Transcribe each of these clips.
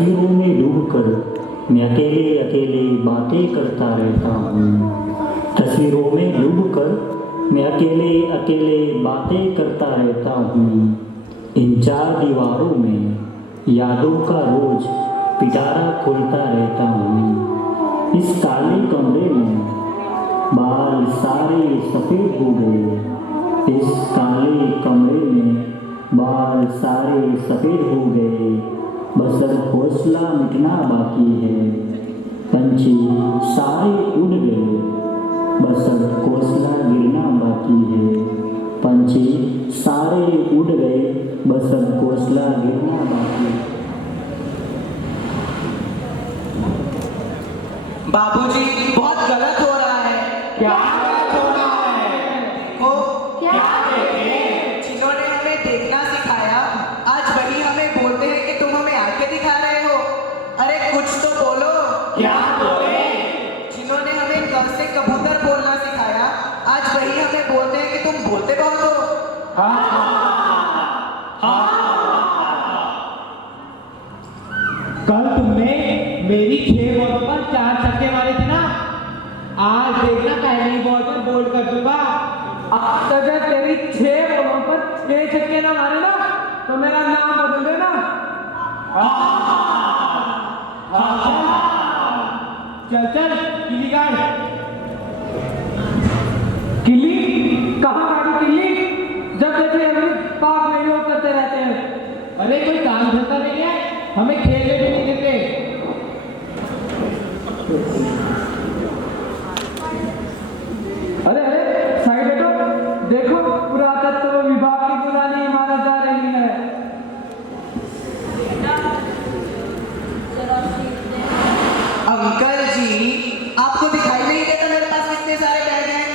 तस्वीरों में डूबकर मैं अकेले अकेले बातें करता रहता हूँ। तस्वीरों में डूबकर मैं अकेले अकेले बातें करता रहता हूँ। इन चार दीवारों में यादों का रोज पिटारा खोलता रहता हूँ। इस काले कमरे में बाल सारे सफ़ेद हो गए। इस काले कमरे में बाल सारे सफ़ेद हो गए। बस अब हौसला मिटना बाकी है। पंछी सारे उड़ गए। बस अब हौसला गिरना बाकी है। पंछी सारे उड़ गए। बस अब हौसला गिरना बाकी है। बाबूजी, बहुत गलत हो रहा है। क्या गलत हो रहा है? ओ, क्या देखें? जिन्होंने हमें देखना सिखाया, आज वही हमें बोलते हैं कि तुम हमें आंखें दिखा रहे हो। अरे कुछ तो बोलो। क्या बोले? जिन्होंने हमें कब से कबूतर बोलना सिखाया, आज वही हमें बोलते हैं कि तुम बोलते बहुत हो। कल तुमने मेरी 6 बॉल पर 4 छक्के मारे थे ना, आज देखना पहली बॉल पर बोल कर दूंगा। अगर तेरी 6 बॉलों पर 6 छक्के ना मारे ना तो मेरा नाम बदल देना। चल चल किली गाड़। किल्ली कहाँ गाड़ी किल्ली? जब देखे अमृत पाक में लोग करते रहते हैं। अरे कोई काम धंधा नहीं है, हमें खेलने भी नहीं देते। अरे अरे साइड हटो, देखो पुरातत्व विभाग की पुरानी इमारत जा रही है। अंकल जी, आपको दिखाई नहीं देता मेरे पास कितने सारे बैग हैं?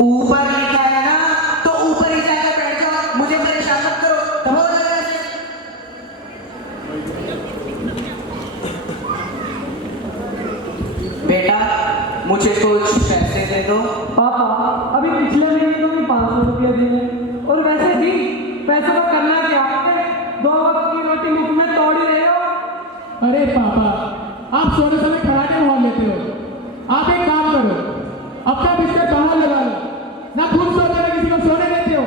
ऊपर लिखा है ना, तो ऊपर ही जाकर बैठ जाओ। मुझे परेशान मत करो। दबो जरा ऐसे। बेटा, मुझे कुछ पैसे दे दो। पापा अभी पिछले महीने को भी 500 रुपये दिए और वैसे भी पैसों का करना क्या है? 2 वक्त की रोटी मुख में तोड़ ही रहे हो। अरे पापा, आप सोने समय खराटे मार लेते हो। आप एक काम करो, अपना बिस्तर बाहर लगा लो, ना खुद सोते ना किसी को सोने देते हो।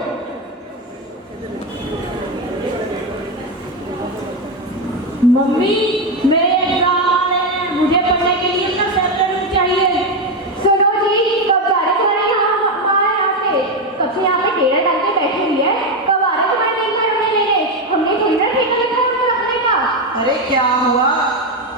मम्मी, मेरे एग्जाम आ रहे हैं, मुझे पढ़ने के लिए अपना सैपटर चाहिए। सुनो जी, कब जा रहे तुम्हारे यहाँ से? कब से यहाँ पे डेरा डाल के बैठी हुई है? कब आ रहे तुम्हारे दिन में हमें लेने? हमने सुंदर ठेका रखा है उनको रखने का। अरे क्या हुआ?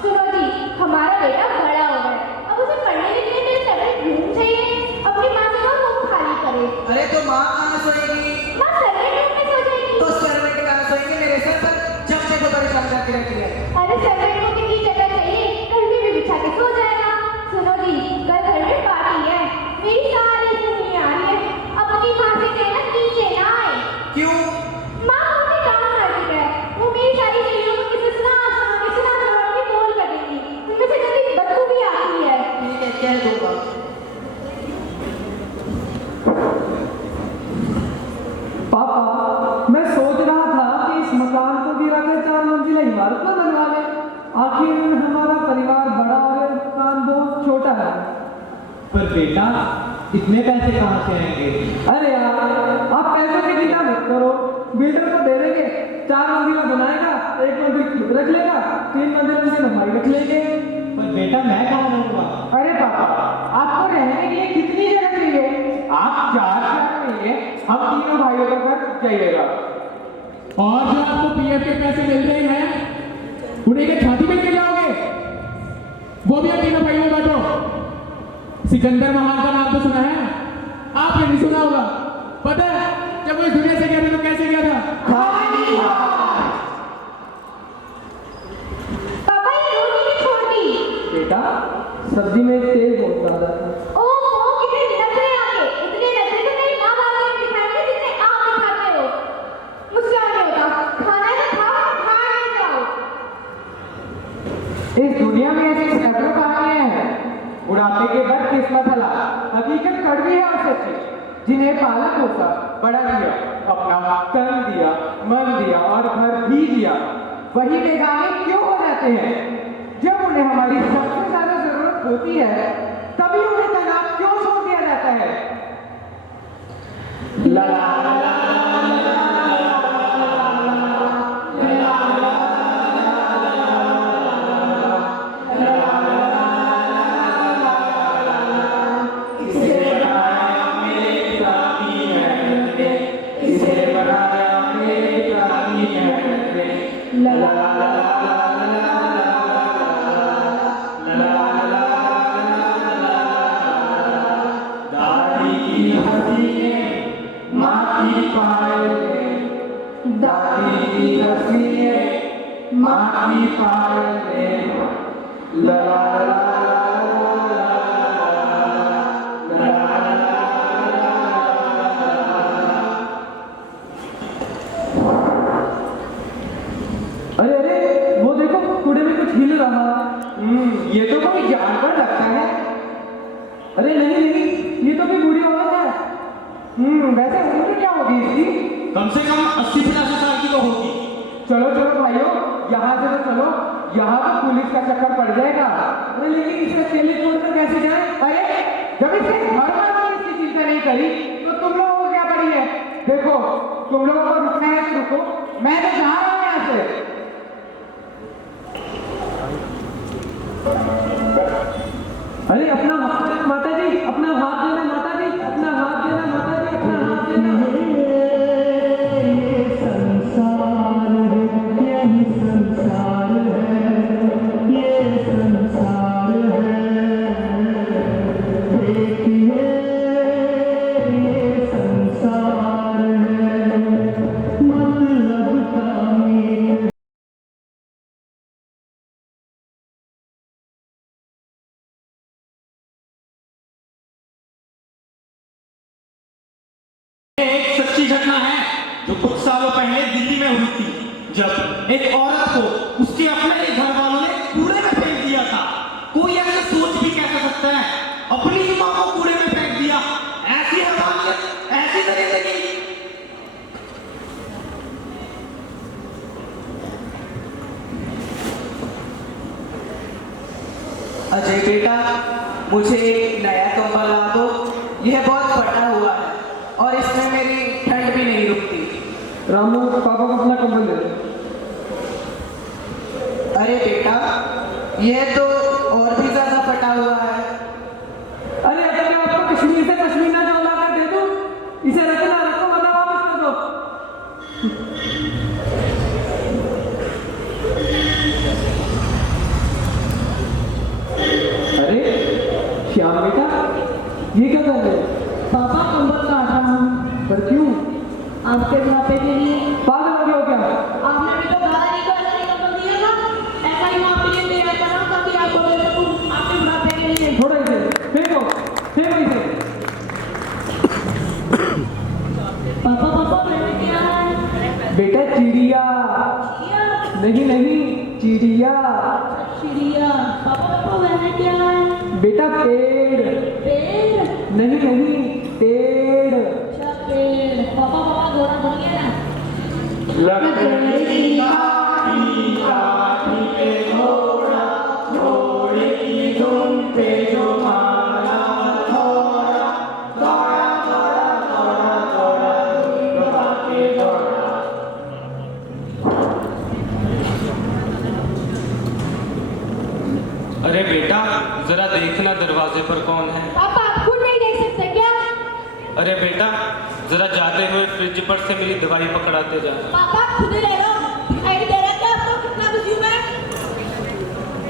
सुनो जी, हमारा बेटा बड़ा हो गया है, अब उसे पढ़ने के लिए मेरे सेपरेट रूम चाहिए। अपनी माँ से कहो रूम खाली करे। अरे तो माँ कहाँ सोएगी? माँ सेपरेट रूम में सो जाएगी। तो सर्वेंट कहाँ सोएंगे? मेरे सर पर जब से तो परेशान करके रखी है। अरे सेपरेट रूम की जगह चाहिए, घर में भी बिछा के सो जाएगा। सुनो जी, कल घर में पार्टी है, मेरी सारी दुनिया आ रही है। अपनी माँ से कहना नीचे ना आए। क्यों? माँ मुझे काम करती है, वो मेरी सारी चीजों को किसी सुना के बोल कर देंगी। उनमें से कभी बदबू भी आती है। ठीक है, कह दूंगा। पापा मैं सोच रहा था कि इस मकान को गिरा कर 4 मंजिला इमारत को बनवा ले। आखिर हमारा परिवार बड़ा और मकान बहुत छोटा है। पर बेटा, इतने पैसे कहाँ से आएंगे? अरे यार, आप पैसों की चिंता मत करो, बिल्डर को दे देंगे। 4 मंजिला बनाएगा, 1 मंजिल खुद रख लेगा, 3 मंजिल उनसे भाई रख लेंगे। पर बेटा मैं कहाँ रहूँगा? अरे पापा, आपको रहने के लिए कितनी जगह चाहिए? आप 4 चाहिए, हम तीनों भाइयों का घर चाहिएगा। और जो आपको पीएफ के पैसे मिल रहे हैं, उन्हें के छाती में ले जाओगे? वो भी आप तीनों भाइयों में बांटो। सिकंदर महान का नाम तो सुना है? आपने नहीं सुना होगा। पता है जब वो इस दुनिया से गया था तो कैसे गया था? पापा ये रोटी नहीं छोड़ती। बेटा सब्जी में तेल बहुत ज्यादा था। ओह कितने नखरे आगे, इतने नखरे तो मेरी माँ बाप ने दिखाएंगे जितने आप दिखाते हो। मुझसे नहीं होता, खाना है तो खाओ, खा के जाओ। इस दुनिया में ऐसी सैकड़ों कहानियां हैं। बुढ़ापे के बाद किस्मत हला, हकीकत कड़वी है और सच्ची। जिन्हें पाला पोसा बड़ा किया अपना तन दिया, मन दिया और घर भी दिया, वही बेगाने क्यों हो जाते हैं? जब उन्हें हमारी सबसे ज्यादा जरूरत होती है तभी उन्हें तनाव क्यों छोड़ दिया जाता है? ला ला ला ला अरे अरे वो देखो कूड़े में कुछ हिल रहा है। ये तो कोई जानवर लगता है। अरे नहीं नहीं, ये तो कोई बूढ़ी औरत है। वैसे उम्र क्या होगी इसकी? कम से कम 80-85 साल की तो होगी। चलो चलो भाइयों, यहाँ से तो चलो, यहाँ तो पुलिस का चक्कर पड़ जाएगा। अरे लेकिन इसे अकेले छोड़कर कैसे जाए? अरे जब इसने घर वालों ने इसकी चिंता नहीं करी तो तुम लोगों को क्या पड़ी है? देखो, तुम लोगों को रुकना है तो रुको, मैं तो जा रहा हूँ यहाँ से। अरे अपना हाथ, माता जी अपना हाथ देना, माता जी अपना हाथ देना, माता जी अपना हाथ देना। ये संसार है, यही संसार है, ये संसार है। देखिए ये संसार है, मतलब का मीत एक सच्ची घटना है जो कुछ सालों पहले दिल्ली में हुई थी, जब एक औरत को उसके अपने ही घर वालों ने कूड़े में फेंक दिया था। कोई ऐसे सोच भी कैसे सकता है? अपनी ही मां को कूड़े में फेंक दिया। ऐसी हैवानियत, ऐसी जिंदगी। अजय बेटा, मुझे एक नया कंबल ला दो। यह बहुत फटा हुआ है और इसमें मेरी ठंड भी नहीं रुकती। रामू पापा को अपना कंबल दे दो। अरे बेटा, यह तो और भी ज्यादा फटा हुआ है। अरे अगर मैं आपको कश्मीर से पश्मीना जो ला कर दे दूं, इसे रखना, रखो वरना वापस कर दो। अरे श्याम बेटा, ये क्या कर रहे हो? पापा कंबल काट रहा हूँ पर क्यों? आपके बुढ़ापे के लिए। पागल हो गए हो क्या? आपने भी तो कहा नहीं कर नहीं कंबल दिया था, ऐसा ही मैं आपके लिए तैयार कर रहा हूँ ताकि आपको दे सकूँ आपके बुढ़ापे के लिए। छोड़ो इसे, फेंको, फेंको इसे। पापा पापा मैंने क्या है? बेटा चिड़िया। चिड़िया? नहीं नहीं, चिड़िया। चिड़िया? पापा पापा मैंने क्या है? बेटा पेड़। पेड़? नहीं नहीं, पेड़। अच्छा पेड़। पापा पापा घोड़ा बन गया ना? लकड़ी काठी काठी पे घोड़ा, घोड़े की धुन पे जो मारा, थोड़ा थोड़ा थोड़ा थोड़ा थोड़ा धुन दबा के दौड़ा। अरे बेटा, जरा देखना दरवाजे पर कौन है। पापा आप खुद नहीं देख सकते क्या? अरे बेटा, जरा जाते हुए फ्रिज पर से मेरी दवाई पकड़ाते जा। पापा खुद ही ले लो, दिखाई नहीं दे रहा क्या आपको कितना बिजी हूँ मैं?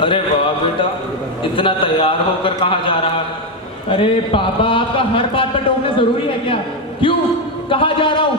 अरे वाह बेटा, इतना तैयार होकर कहाँ जा रहा है? अरे पापा, आपका हर बात पर टोकना जरूरी है क्या? क्यों? कहाँ जा रहा हूँ?